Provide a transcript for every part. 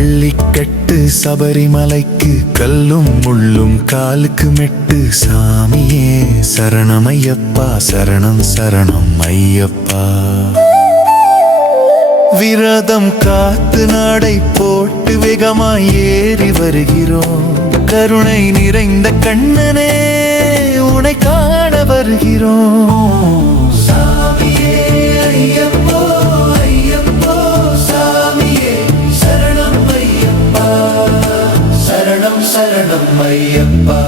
பள்ளிக்கட்டு சபரிமலைக்கு கல்லும் முள்ளும் காலுக்கு மெட்டு. சாமியே சரணம் ஐயப்பா சரணம் சரணம் ஐயப்பா. விரதம் காத்து நாடை போட்டு வேகமாய் ஏறி வருகிறோம். கருணை நிறைந்த கண்ணனே உனை காண வருகிறோம். சாமியே. சரணம்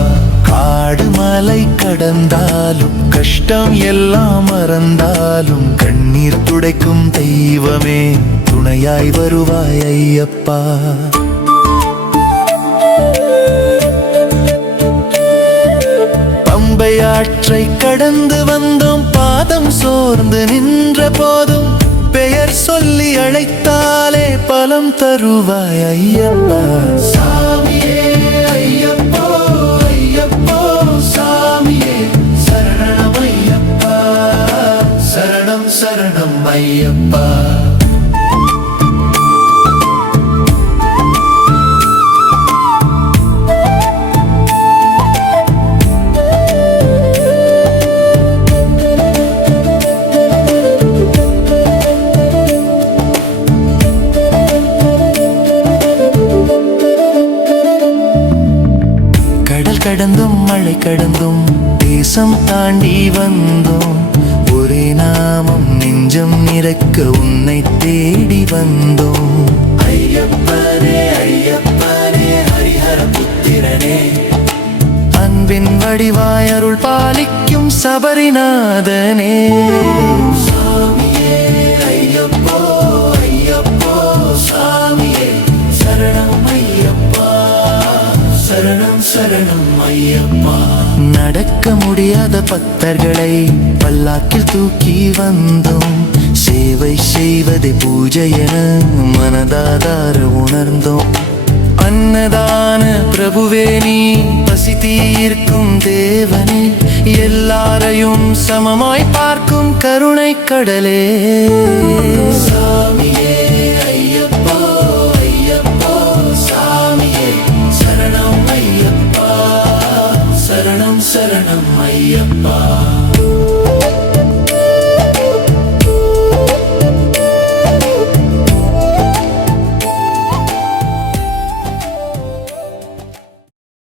காடு மலை கடந்தாலும் கஷ்டம் எல்லாம் மறந்தாலும் கண்ணீர் துடைக்கும் தெய்வமே துணையாய் வருவாய் ஐயப்பா. பம்பை ஆற்றை கடந்து வந்தோம் பாதம் சோர்ந்து நின்ற போதும் பெயர் சொல்லி அழைத்தாலே பலம் தருவாய் ஐயப்பா. ஐயப்பா. கடந்தும் மழை கடந்தும் தேசம் தாண்டி வந்தோம். ஒரே நாமம் நெஞ்சம் நிறக்க உன்னை தேடி வந்தோம். ஐயப்பனே ஐயப்பனே ஹரிஹர புத்திரனே. அன்பின் வடிவாய் அருள் பாலிக்கும் சபரிநாதனே. நடக்க முடியாத பக்தர்களை பல்லாக்கில் தூக்கி வந்தோம். சேவை செய்வதை பூஜை என மனதாதார உணர்ந்தோம். அன்னதான பிரபுவே நீ பசி தீர்க்கும் தேவனே எல்லாரையும் சமமாய் பார்க்கும் கருணை கடலே. சாமியே ஐயப்போ ஐயப்போ சாமியே சரணம் ஐயப்பா சரணம் சரணம் ஐயப்பா.